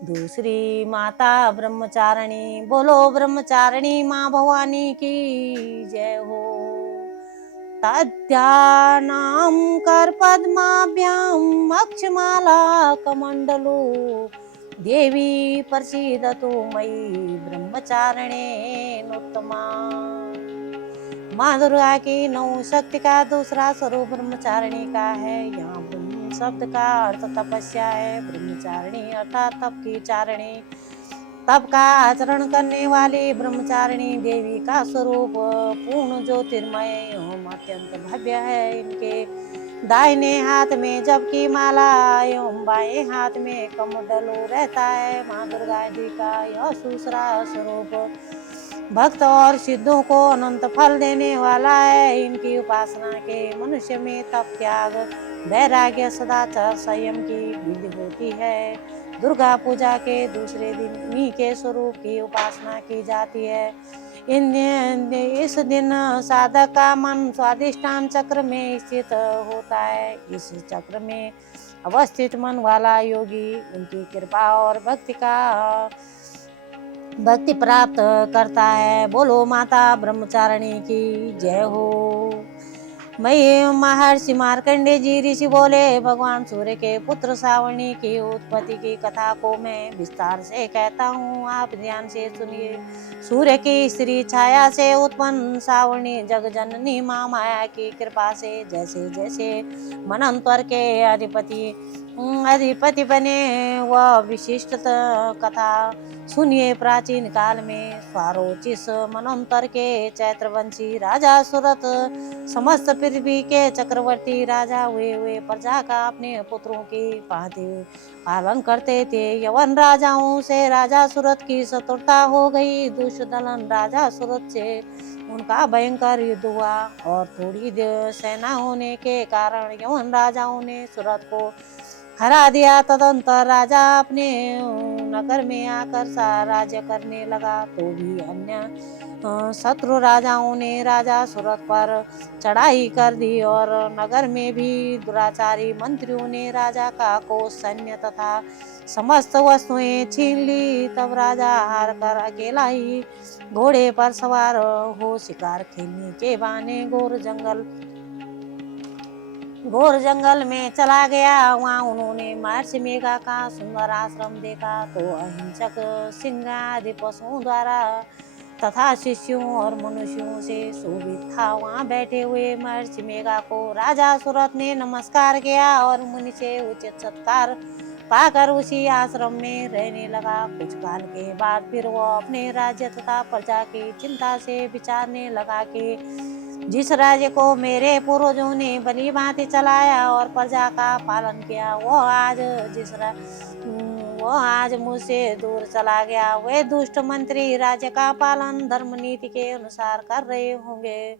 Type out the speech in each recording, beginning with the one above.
दूसरी माता ब्रह्मचारिणी, बोलो ब्रह्मचारिणी माँ भवानी की जय हो। तद्यानां करपद्माभ्याम् अक्षमाला कमण्डलो, देवी प्रसीदतु मयि ब्रह्मचारिणेनोत्तमा। माँ दुर्गा की नौ शक्ति का दूसरा स्वरूप ब्रह्मचारिणी का है। यहाँ ब्रह्म शब्द का अर्थ तपस्या है। ब्रह्मचारिणी अर्थात तप की चारिणी, तप का आचरण करने वाली ब्रह्मचारिणी देवी का स्वरूप पूर्ण ज्योतिर्मय एवं अत्यंत भव्य है। इनके दाहिने हाथ में जप की माला एवं बाएं हाथ में कमंडलू रहता है। माँ दुर्गा जी का यह दूसरा स्वरूप भक्त और सिद्धों को अनंत फल देने वाला है। इनकी उपासना के मनुष्य में तप, त्याग, वैराग्य, सदाचार, संयम की विधि होती है। दुर्गा पूजा के दूसरे दिन इन्हीं के स्वरूप की उपासना की जाती है। इस दिन साधक का मन स्वादिष्टान चक्र में स्थित होता है। इस चक्र में अवस्थित मन वाला योगी उनकी कृपा और भक्ति प्राप्त करता है। बोलो माता ब्रह्मचारिणी की जय हो। मैं महर्षि मार्कंडे जी ऋषि बोले, भगवान सूर्य के पुत्र सावणी की उत्पत्ति की कथा को मैं विस्तार से कहता हूँ, आप ध्यान से सुनिए। सूर्य की स्त्री छाया से उत्पन्न सावणी जगजननी माँ माया की कृपा से जैसे जैसे मनंतर के अधिपति बने, वह विशिष्ट कथा सुनिए। प्राचीन काल में स्वारोचिस मनंतर के चैत्रवंशी राजा सुरत समस्त पृथ्वी के चक्रवर्ती राजा हुए प्रजा का अपने पुत्रों की भांति पालन करते थे। यवन राजाओं से राजा सुरत की शत्रुता हो गई। दुष्टदलन राजा सुरत से उनका भयंकर युद्ध हुआ और थोड़ी सेना होने के कारण यवन राजाओं ने सुरत को हरा दिया। तदंतर राजा अपने नगर में आकर राज्य करने लगा, तो भी अन्य शत्रु राजाओं ने राजा सुरत पर चढ़ाई कर दी और नगर में भी दुराचारी मंत्रियों ने राजा का कोष, सैन्य तथा समस्त वस्तुएं छीन ली। तब राजा हार कर अकेला ही घोड़े पर सवार हो शिकार खेलने के बहाने घोर जंगल में चला गया। वहाँ उन्होंने महर्षि मेघा का सुंदर आश्रम देखा, तो अहिंसक सिंह आदि पशुओं द्वारा तथा शिष्यों और मनुष्यों से शोभित था। वहाँ बैठे हुए महर्षि मेघा को राजा सुरत ने नमस्कार किया और मुनि से उचित सत्कार पाकर उसी आश्रम में रहने लगा। कुछ काल के बाद फिर वो अपने राज्य तथा प्रजा की चिंता से विचारने लगा कि जिस राज्य को मेरे पूर्वजों ने भली भांति चलाया और प्रजा का पालन किया, वो आज मुझसे दूर चला गया। वे दुष्ट मंत्री राज्य का पालन धर्म नीति के अनुसार कर रहे होंगे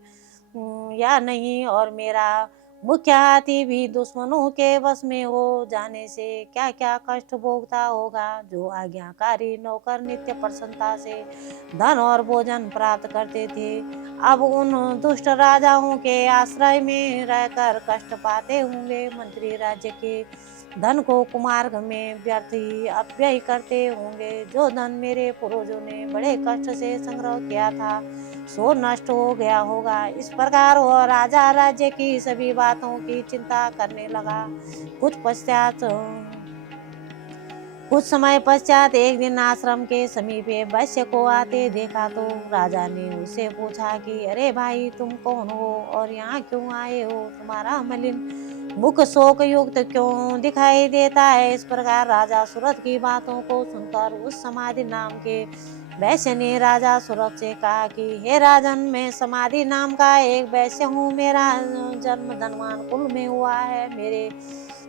या नहीं, और मेरा मुख्य हाथी भी दुश्मनों के वश में हो जाने से क्या क्या कष्ट भोगता होगा। जो आज्ञाकारी नौकर नित्य प्रसन्नता से धन और भोजन प्राप्त करते थे, अब उन दुष्ट राजाओं के आश्रय में रहकर कष्ट पाते होंगे। मंत्री राज्य के धन को कुमार्ग में व्यर्थ ही अपव्यय करते होंगे। जो धन मेरे पूर्वजों ने बड़े कष्ट से संग्रह किया था, सो नष्ट हो गया होगा। इस प्रकार वह राजा राज्य की सभी बातों की चिंता करने लगा। कुछ समय पश्चात एक दिन आश्रम के समीप वैश्य को आते देखा, तो राजा ने उससे पूछा कि अरे भाई, तुम कौन हो और यहाँ क्यों आए हो? तुम्हारा मलिन मुख शोक युक्त क्यों दिखाई देता है? इस प्रकार राजा सुरत की बातों को सुनकर उस समाधि नाम के वैश्य ने राजा सुरत से कहा कि हे राजन, मैं समाधि नाम का एक वैश्य हूँ। मेरा जन्म धनवान कुल में हुआ है। मेरे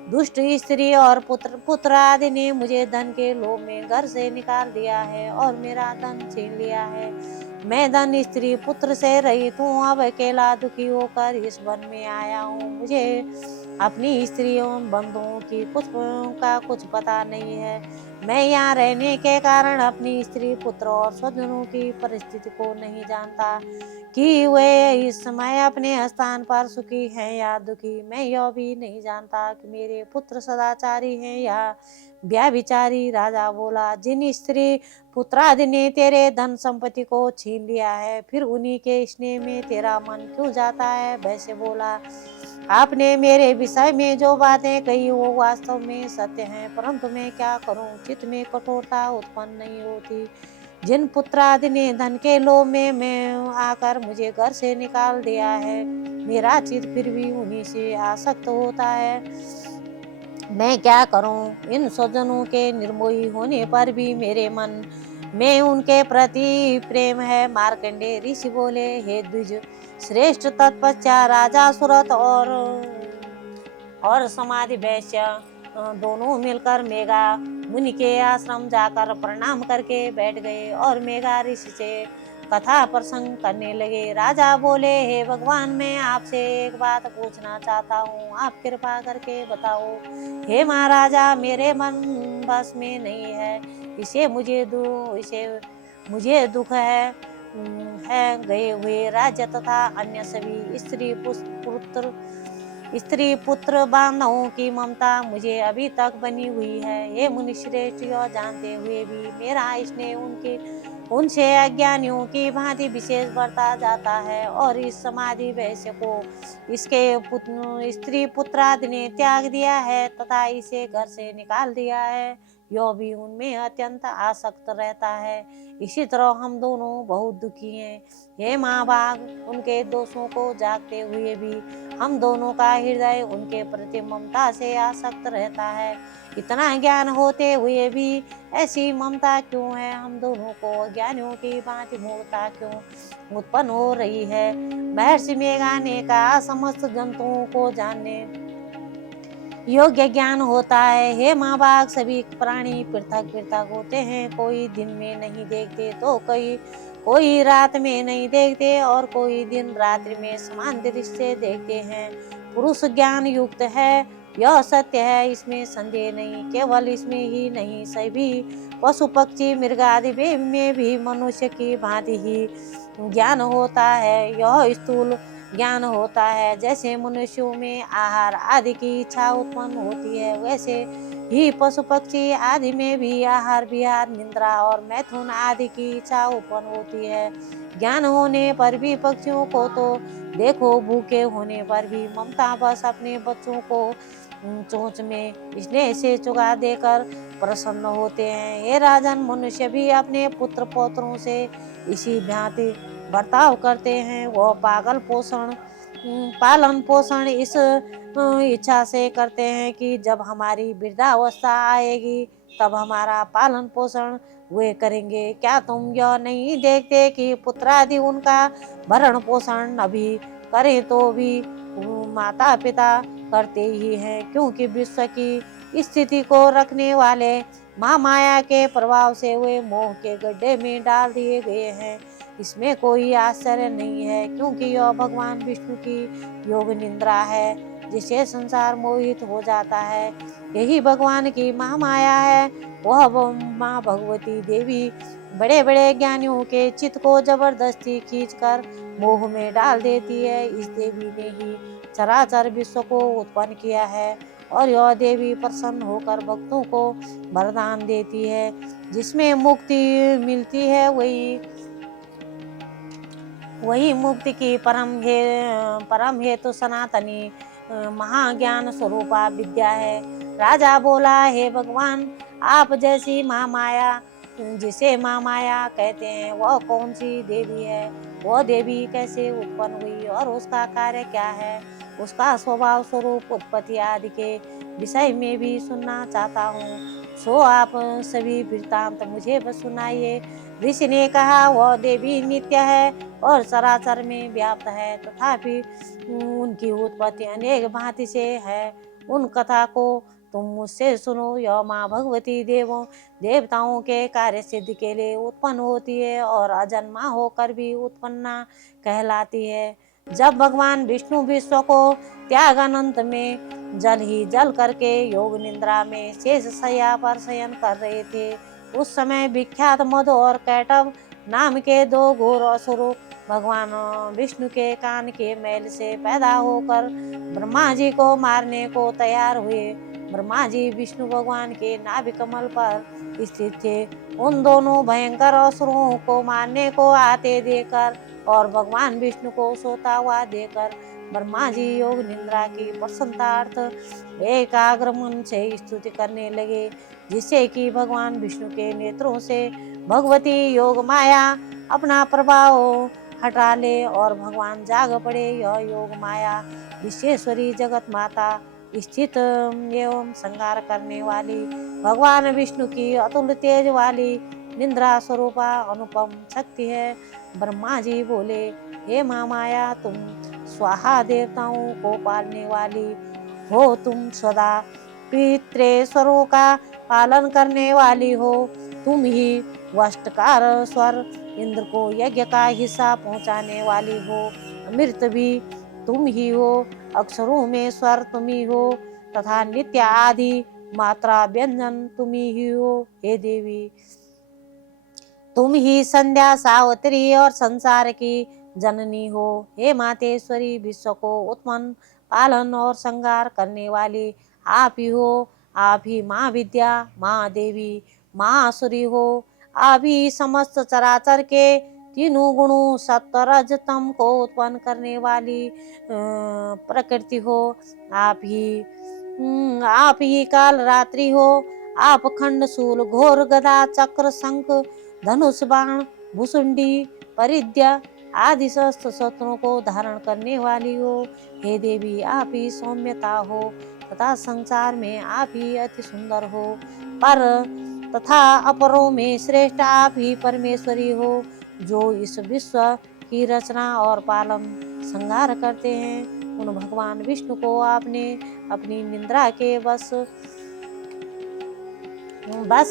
दुष्ट स्त्री और पुत्र आदि ने मुझे धन के लोभ में घर से निकाल दिया है और मेरा धन छीन लिया है। मैं धन, स्त्री, पुत्र से रहित हूँ। अब अकेला दुखी होकर इस वन में आया हूँ। मुझे अपनी स्त्रियों बंधुओं की कुछ पता नहीं है। मैं यहाँ रहने के कारण अपनी स्त्री, पुत्र और स्वजनों की परिस्थिति को नहीं जानता कि वे इस समय अपने स्थान पर सुखी हैं या दुखी। मैं यह भी नहीं जानता कि मेरे पुत्र सदाचारी हैं या व्यभिचारी। राजा बोला, जिन स्त्री पुत्रादि ने तेरे धन संपत्ति को छीन लिया है, फिर उन्हीं के स्नेह में तेरा मन क्यों जाता है? वैसे बोला, आपने मेरे विषय में जो बातें कही वो वास्तव में सत्य हैं, परंतु मैं क्या करूं, चित्त में कठोरता उत्पन्न नहीं होती। जिन पुत्रादि ने धन के लोभ में मैं आकर मुझे घर से निकाल दिया है, मेरा चित्त फिर भी उन्हीं से आसक्त होता है। मैं क्या करूं, इन स्वजनों के निर्मोही होने पर भी मेरे मन में उनके प्रति प्रेम है। मार्कंडेय ऋषि बोले, हे द्विज श्रेष्ठ, तत्पश्चात राजा सुरथ और समाधि वैश्य दोनों मिलकर मेघा मुनि के आश्रम जाकर प्रणाम करके बैठ गए और मेघा ऋषि से कथा प्रसंग करने लगे। राजा बोले, हे भगवान, मैं आपसे एक बात पूछना चाहता हूँ, आप कृपा करके बताओ। हे महाराजा, मेरे मन बस में नहीं है, इसे मुझे दुख है गए हुए राज्य तथा अन्य सभी स्त्री पुत्र बांधवों की ममता मुझे अभी तक बनी हुई है। हे मुनिश्रेष्ठ, यह जानते हुए भी मेरा स्नेह उनसे अज्ञानियों की भांति विशेष बढ़ता जाता है और इस समाधि वैश्य को इसके स्त्री पुत्रादि ने त्याग दिया है तथा इसे घर से निकाल दिया है। यह भी उनमें अत्यंत आसक्त रहता है। इसी तरह हम दोनों बहुत दुखी हैं। हे महाभाग, उनके दोषों को जानते हुए भी हम दोनों का हृदय उनके प्रति ममता से आसक्त रहता है। इतना ज्ञान होते हुए भी ऐसी ममता क्यों है? हम दोनों को अज्ञानियों की भांति मूढ़ता क्यों उत्पन्न हो रही है? महर्षि मेघा ने कहा, समस्त जंतुओं को जानने योग्य ज्ञान होता है। हे महाभाग, सभी प्राणी पृथक पृथक होते हैं। कोई दिन में नहीं देखते तो कोई रात में नहीं देखते और कोई दिन रात्रि में समान दृष्टि से देखते हैं। पुरुष ज्ञान युक्त है, यह सत्य है, इसमें संदेह नहीं। केवल इसमें ही नहीं, सभी पशु पक्षी मृग आदि में भी मनुष्य की भांति ही ज्ञान होता है। यह स्थूल ज्ञान होता है। जैसे मनुष्यों में आहार आदि की इच्छा उत्पन्न होती है, वैसे ही पशु पक्षी आदि में भी आहार विहार निद्रा और मैथुन आदि की इच्छा उत्पन्न होती है। ज्ञान होने पर भी पक्षियों को तो देखो, भूखे होने पर भी ममता बस अपने बच्चों को चोंच में स्नेह से चुगा देकर प्रसन्न होते हैं। हे राजन, मनुष्य भी अपने पुत्र पौत्रों से इसी भांति बर्ताव करते हैं। वह पालन पोषण इस इच्छा से करते हैं कि जब हमारी वृद्धावस्था आएगी तब हमारा पालन पोषण वे करेंगे। क्या तुम यह नहीं देखते कि पुत्रादि उनका भरण पोषण अभी करें तो भी माता पिता करते ही हैं, क्योंकि विश्व की स्थिति को रखने वाले महामाया के प्रभाव से वे मोह के गड्ढे में डाल दिए गए हैं। इसमें कोई आश्चर्य नहीं है, क्योंकि यह भगवान विष्णु की योग निद्रा है, जिससे संसार मोहित हो जाता है। यही भगवान की महामाया है। वह माँ भगवती देवी बड़े बड़े ज्ञानियों के चित्त को जबरदस्ती खींचकर मोह में डाल देती है। इस देवी ने ही चराचर विश्व को उत्पन्न किया है और यह देवी प्रसन्न होकर भक्तों को वरदान देती है। जिसमें मुक्ति मिलती है वही मुक्ति की परम हेतु सनातनी महाज्ञान स्वरूपा विद्या है। राजा बोला, हे भगवान, आप जैसी महामाया, जिसे महामाया कहते हैं, वह कौन सी देवी है? वह देवी कैसे उत्पन्न हुई और उसका कार्य क्या है? उसका स्वभाव स्वरूप उत्पत्ति आदि के विषय में भी सुनना चाहता हूँ। सो आप सभी वृत्तांत मुझे बस सुनाइए। ऋषि ने कहा, वह देवी नित्य है और चराचर में व्याप्त है, तथापि उनकी उत्पत्ति अनेक भांति से है। उन कथा को तुम मुझसे सुनो। यह माँ भगवती देवताओं के कार्य सिद्धि के लिए उत्पन्न होती है और अजन्मा होकर भी उत्पन्ना कहलाती है। जब भगवान विष्णु विश्व को त्याग अनंत में जल ही जल करके योग निद्रा में शेष शैया पर शयन कर रहे थे, उस समय विख्यात मधु और कैटव नाम के दो घोर असुर भगवान विष्णु के कान के मैल से पैदा होकर ब्रह्मा जी को मारने को तैयार हुए। ब्रह्मा जी विष्णु भगवान के नाभि कमल पर स्थित थे। उन दोनों भयंकर असुरों को मारने को आते देखकर और भगवान विष्णु को सोता हुआ देखकर ब्रह्मा जी योग निद्रा की प्रसन्नतार्थ एकाग्र मन से स्तुति करने लगे, जिससे कि भगवान विष्णु के नेत्रों से भगवती योग माया अपना प्रभाव हटा ले और भगवान जाग पड़े। यह योग माया विश्वेश्वरी जगत माता स्थित एवं संहार करने वाली भगवान विष्णु की अतुल तेज वाली निद्रा स्वरूपा अनुपम शक्ति है। ब्रह्मा जी बोले, हे महामाया, तुम स्वाहा देवताओं को पालने वाली हो, तुम सदा पितृेश्वरों का पालन करने वाली हो, तुम ही वष्टकार स्वर इंद्र को यज्ञ का हिस्सा पहुंचाने वाली हो, अमृत भी तुम ही हो, अक्षरों में स्वर तुम ही हो तथा नित्य आदि मात्रा व्यंजन तुम ही हो। हे देवी, तुम ही संध्या सावित्री और संसार की जननी हो। हे मातेश्वरी, विश्व को उत्पन्न पालन और संहार करने वाली आप ही हो। आप ही माँ विद्या, माँ देवी, माँ आसुरी हो। आप ही समस्त चराचर के तीनों गुणों सत्व रज तम को उत्पन्न करने वाली प्रकृति हो। आप ही काल रात्रि हो। आप खंड शूल घोर गदा चक्र शंख धनुष बाण भुसुंडी परिद्या आदि शस्त्र शस्त्रों को धारण करने वाली हो। हे देवी, आप ही सौम्यता हो तथा संसार में आप ही अति सुंदर हो। पर तथा अपरों में श्रेष्ठ आप ही परमेश्वरी हो, जो इस विश्व की रचना और पालन संहार करते हैं। उन भगवान विष्णु को आपने अपनी निद्रा के बस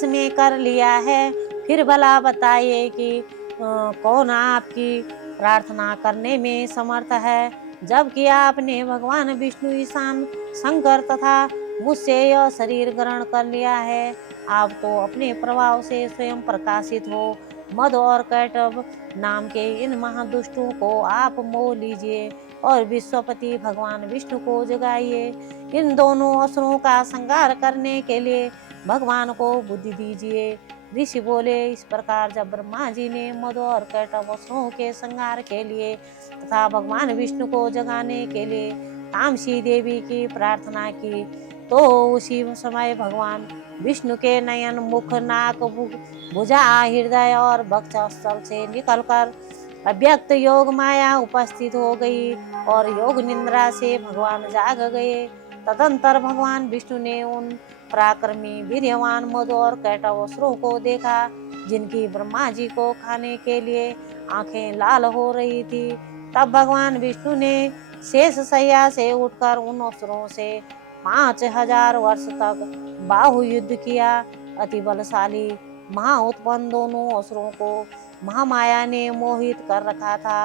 में कर लिया है। फिर भला बताइए कि कौन आपकी प्रार्थना करने में समर्थ है, जबकि आपने भगवान विष्णु ईशान शंकर तथा मुझसे यह शरीर ग्रहण कर लिया है। आप तो अपने प्रभाव से स्वयं प्रकाशित हो। मद और कैटव नाम के इन महादुष्टों को आप मोह लीजिए और विश्वपति भगवान विष्णु को जगाइए। इन दोनों असुरों का संहार करने के लिए भगवान को बुद्धि दीजिए। ऋषि बोले, इस प्रकार जब ब्रह्मा जी ने मद और कैटव असुरों के संहार के लिए तथा भगवान विष्णु को जगाने के लिए तामसी देवी की प्रार्थना की, तो उसी समय भगवान विष्णु के नयन, मुख, नाक, भुजा, हृदय और वक्षस्थल से निकलकर अव्यक्त योग माया उपस्थित हो गई और योग निद्रा से भगवान जाग गए। तदंतर भगवान विष्णु ने उन पराक्रमी वीर्यवान मद और कैटव असुरों को देखा, जिनकी ब्रह्मा जी को खाने के लिए आंखें लाल हो रही थी। तब भगवान विष्णु ने शेष शैया से उठकर उन असुरों से 5000 वर्ष तक बाहु युद्ध किया। अति बलशाली महाउत्पन्न दोनों असुरों को महामाया ने मोहित कर रखा था।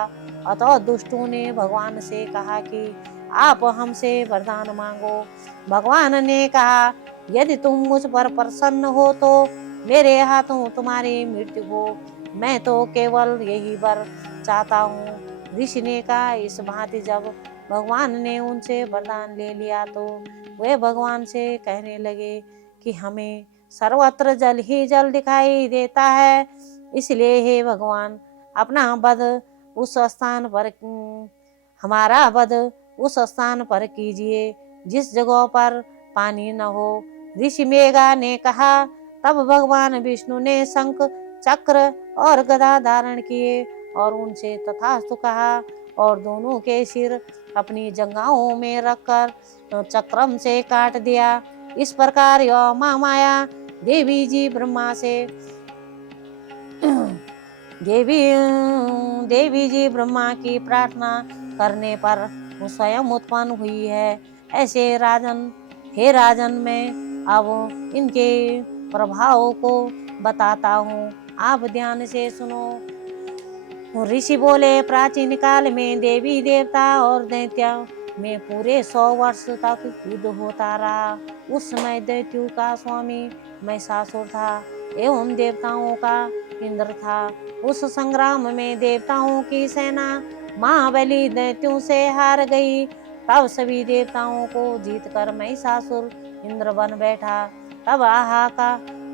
अतः दुष्टों ने भगवान से कहा कि आप हमसे वरदान मांगो। भगवान ने कहा, यदि तुम मुझ पर प्रसन्न हो तो मेरे हाथों तुम्हारी मृत्यु हो। मैं तो केवल यही वर चाहता हूँ। ऋषि ने कहा, इस भांति जब भगवान ने उनसे वरदान ले लिया तो वे भगवान से कहने लगे कि हमें सर्वत्र जल ही जल दिखाई देता है, इसलिए हे भगवान, अपना वध उस स्थान पर हमारा वध उस स्थान पर कीजिए जिस जगह पर पानी न हो। ऋषि मेघा ने कहा, तब भगवान विष्णु ने शंख, चक्र और गदा धारण किए और उनसे तथास्तु कहा और दोनों के सिर अपनी जंघाओं में रखकर चक्रम से काट दिया। इस प्रकार यह महामाया देवी जी ब्रह्मा से देवी जी ब्रह्मा की प्रार्थना करने पर स्वयं उत्पन्न हुई है। ऐसे हे राजन, मैं अब इनके प्रभाव को बताता हूँ, आप ध्यान से सुनो। ऋषि बोले, प्राचीन काल में देवी देवता और दैत्य में पूरे 100 वर्ष तक युद्ध होता रहा। उस समय दैत्यों का स्वामी महिषासुर था एवं देवताओं का इंद्र था। उस संग्राम में देवताओं की सेना महाबली दैत्यों से हार गई। तब सभी देवताओं को जीतकर महिषासुर इंद्र बन बैठा। तब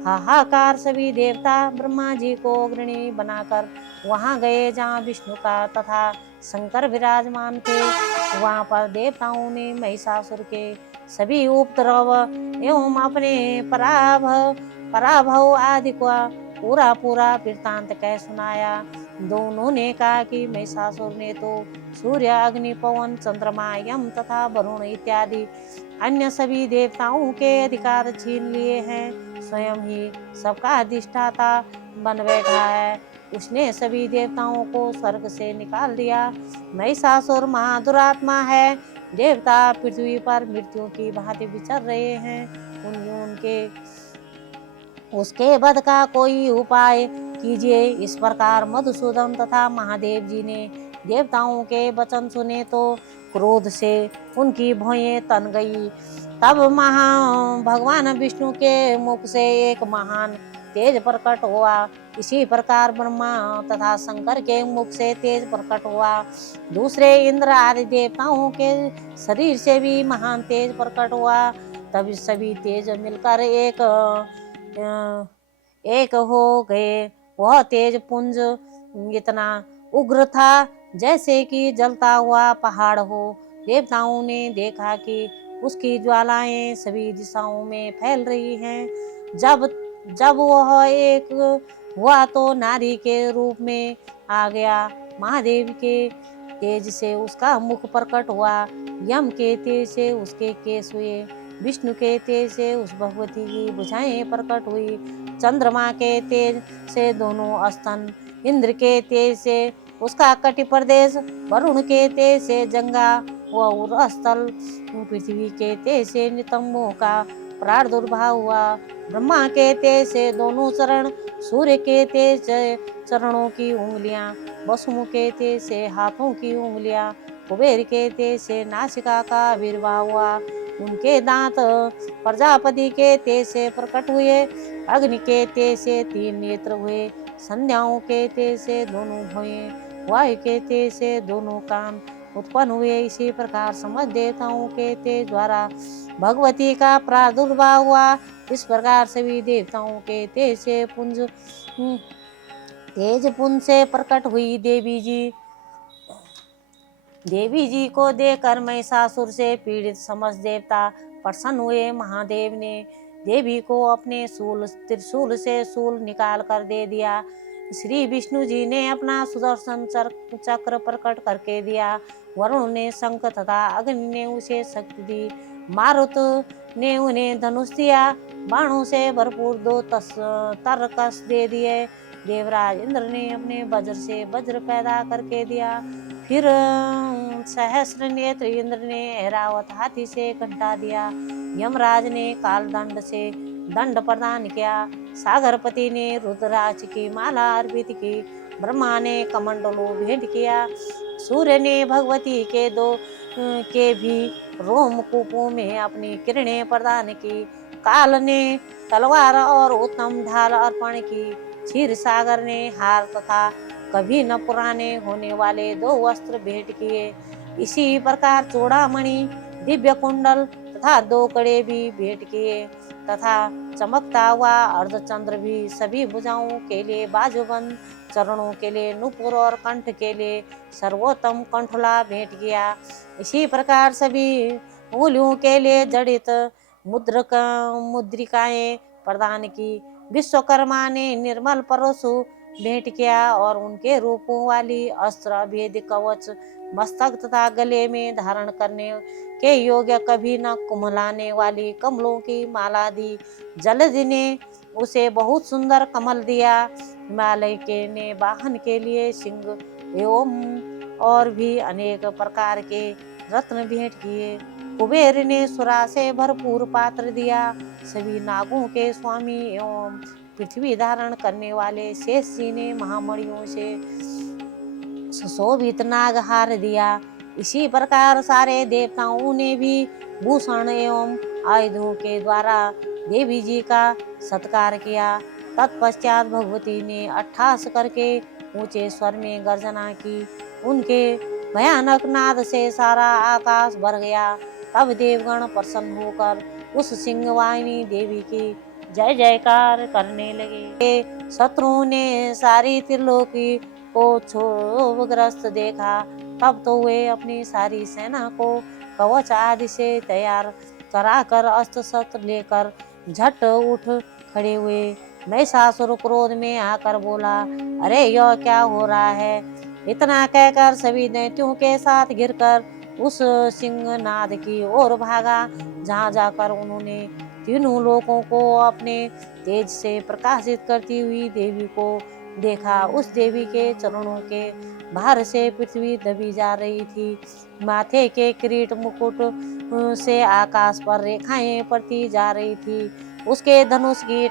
हाहाकार सभी देवता ब्रह्मा जी को अग्रणी बनाकर वहां गए जहाँ विष्णु का तथा शंकर विराजमान थे। वहां पर देवताओं ने महिषासुर के सभी उपद्रव एवं अपने पराभव आदि का पूरा वृत्तांत कह सुनाया। दोनों ने कहा कि महिषासुर ने तो सूर्य, अग्नि, पवन, चंद्रमा, यम तथा वरुण इत्यादि अन्य सभी देवताओं के अधिकार छीन लिए हैं। स्वयं ही सबका अधिष्ठाता बन बैठा है। उसने सभी देवताओं को स्वर्ग से निकाल दिया। महिषासुर महादुरात्मा है। देवता पृथ्वी पर मृत्यु की भांति विचर रहे हैं। उनके उसके वध का कोई उपाय कीजिए। इस प्रकार मधुसूदन तथा महादेव जी ने देवताओं के वचन सुने तो क्रोध से उनकी भौहें तन गई। तब भगवान विष्णु के मुख से एक महान तेज प्रकट हुआ। इसी प्रकार ब्रह्मा तथा शंकर के मुख से तेज प्रकट हुआ। दूसरे इंद्र आदि देवताओं के शरीर से भी महान तेज प्रकट हुआ। तब सभी तेज मिलकर एक हो गए। वह तेज पुंज इतना उग्र था जैसे कि जलता हुआ पहाड़ हो। देवताओं ने देखा कि उसकी ज्वालाएं सभी दिशाओं में फैल रही हैं। जब वह एक हुआ तो नारी के रूप में आ गया। महादेव के तेज से उसका मुख प्रकट हुआ। यम के तेज से उसके केश हुए। विष्णु के तेज से उस भगवती की भुजाएं प्रकट हुई। चंद्रमा के तेज से दोनों स्तन, इंद्र के तेज से उसका कटि प्रदेश, वरुण के तेज से जंगा व उरस्थल, पृथ्वी के तेज से नितंबों का प्रादुर्भाव हुआ। ब्रह्मा के तेज से दोनों चरण, सूर्य के तेज से चरणों की उंगलियां, वसु के तेज से हाथों की उंगलियां, कुबेर के तेज से नासिका का आविर्भाव हुआ। उनके दांत प्रजापति के तेज से प्रकट हुए। अग्नि के तेज से 3 नेत्र हुए। संध्याओं के तेज से दोनों भुएं, वायु के तेज से दोनों कान उत्पन्न हुए। इसी प्रकार समस्त देवताओं के तेज द्वारा भगवती का प्रादुर्भाव हुआ। इस प्रकार सभी देवताओं के तेज पुंज से प्रकट हुई देवी जी को देखकर महिषासुर से पीड़ित समस्त देवता प्रसन्न हुए। महादेव ने देवी को अपने त्रिशूल से शूल निकाल कर दे दिया। श्री विष्णु जी ने अपना सुदर्शन चक्र प्रकट करके दिया। वरुण ने शंख तथा अग्नि ने उसे शक्ति दी। मारुत ने उन्हें धनुष दिया। बाणों से भरपूर 2 तरकस दे दिए। देवराज इंद्र ने अपने वज्र से वज्र पैदा करके दिया। फिर सहस्र नेत्र इंद्र ने ऐरावत हाथी से घंटा दिया। यमराज ने कालदंड से दंड प्रदान किया। सागरपति ने रुद्राक्ष की माला अर्पित की। ब्रह्मा ने कमंडलों भेंट किया। सूर्य ने भगवती के भी रोमकूपों में अपनी किरणें प्रदान की। काल ने तलवार और उत्तम ढाल अर्पण की। क्षीर सागर ने हार तथा कभी न पुराने होने वाले 2 वस्त्र भेंट किए। इसी प्रकार चूड़ामणि, दिव्य कुंडल तथा 2 कड़े भी भेंट किए तथा चमकता हुआ अर्धचंद्र भी, सभी भुजाओं के लिए बाजूबंद, चरणों के लिए नुपुर और कंठ के लिए सर्वोत्तम कंठला भेंट किया। इसी प्रकार सभी उंगलियों के लिए जड़ित मुद्रिकाएं प्रदान की। विश्वकर्मा ने निर्मल परशु भेंट किया और उनके रूपों वाली अस्त्र, भेद कवच, मस्तक तथा गले में धारण करने के योग्य कभी न कुम्हलाने वाली कमलों की माला दी। जलधि ने उसे बहुत सुंदर कमल दिया। हिमालय के ने वाहन के लिए सिंह एवं और भी अनेक प्रकार के रत्न भेंट किए। कुबेर ने सुरा से भरपूर पात्र दिया। सभी नागों के स्वामी एवं पृथ्वी धारण करने वाले शेष जी ने महामणियों से सुशोभित नाग हार दिया। इसी प्रकार सारे देवताओं ने भी भूषण एवं आयुधों के द्वारा देवी जी का सत्कार किया। तत्पश्चात भगवती ने अट्ठास करके ऊंचे स्वर में गर्जना की। उनके भयानक नाद से सारा आकाश भर गया। तब देवगण प्रसन्न होकर उस सिंहवाहिनी देवी की जय जयकार करने लगे। शत्रुओं ने सारी त्रिलोकी को क्षोभग्रस्त देखा। तब तो वे अपनी सारी सेना को कवच आदि से तैयार कराकर अस्त्र शस्त्र लेकर झट उठ खड़े हुए। महिषासुर क्रोध में आकर बोला, अरे यह क्या हो रहा है? इतना कहकर सभी दैत्यों के साथ गिरकर उस सिंहनाद की ओर भागा, जहां जाकर उन्होंने तीनों लोकों को अपने तेज से प्रकाशित करती हुई देवी को देखा। उस देवी के चरणों के भार से पृथ्वी दबी जा रही थी। माथे के किरीट मुकुट से आकाश पर रेखाएं पड़ती जा रही थी। उसके धनुष की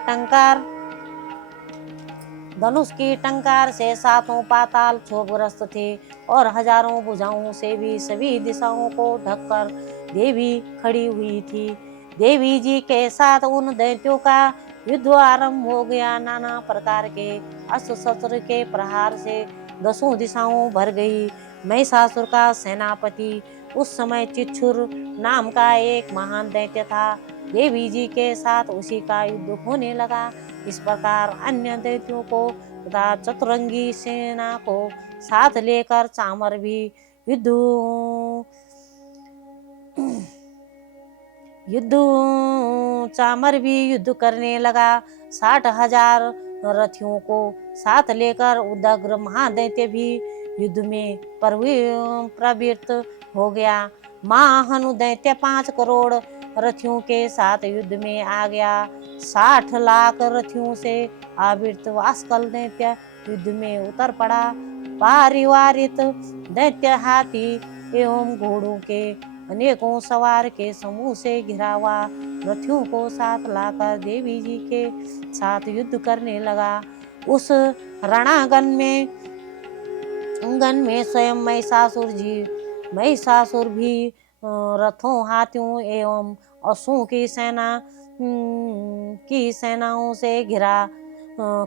टंकार से सातों पाताल क्षोभग्रस्त थे और हजारों भुजाओं से भी सभी दिशाओं को ढककर देवी खड़ी हुई थी। देवी जी के साथ उन दैत्यों का युद्ध आरंभ हो गया। नाना प्रकार के अस्त्र शस्त्र के प्रहार से दसों दिशाओं भर गई। महिषासुर का सेनापति उस समय चिच्छुर नाम का एक महान दैत्य था। देवी जी के साथ उसी का युद्ध होने लगा। इस प्रकार अन्य दैत्यों को तथा चतुरंगी सेना को साथ लेकर चामर भी युद्ध करने लगा। 60,000 रथियों को साथ लेकर उदग्र महादैत्य भी युद्ध में प्रवृत्त हो गया। महाहनु दैत्य 5 करोड़ रथियों के साथ युद्ध में आ गया। 60 लाख रथियों से आवृत वास्कल दैत्य युद्ध में उतर पड़ा। पारिवारित दैत्य हाथी एवं घोड़ों के अनेकों सवार के समूह से घिरा हुआ रथियों को साथ लाकर देवी जी के साथ युद्ध करने लगा। उस रणांगन में स्वयं महिषासुर भी रथों, हाथियों एवं अश्वों की सेनाओं से घिरा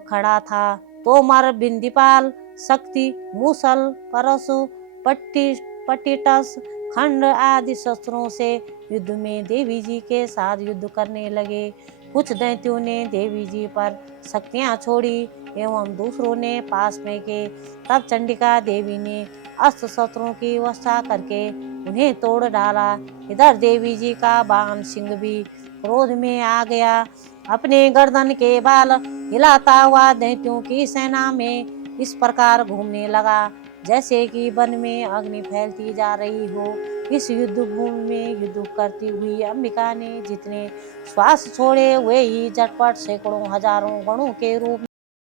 खड़ा था। तोमर, बिंदीपाल, शक्ति, मूसल, परशु, पट्टिटस, खंड आदि शस्त्रों से युद्ध में देवी जी के साथ युद्ध करने लगे। कुछ दैत्यों ने देवी जी पर शक्तियां छोड़ी एवं दूसरों ने पास में के। तब चंडिका देवी ने अस्त्र शस्त्रों की वर्षा करके उन्हें तोड़ डाला। इधर देवी जी का बाण सिंह भी क्रोध में आ गया। अपने गर्दन के बाल हिलाता हुआ दैत्यों की सेना में इस प्रकार घूमने लगा जैसे कि वन में अग्नि फैलती जा रही हो। इस युद्ध भूमि में युद्ध करती हुई अंबिका ने जितने श्वास छोड़े वे ही झटपट सैकड़ों हजारों गणों के रूप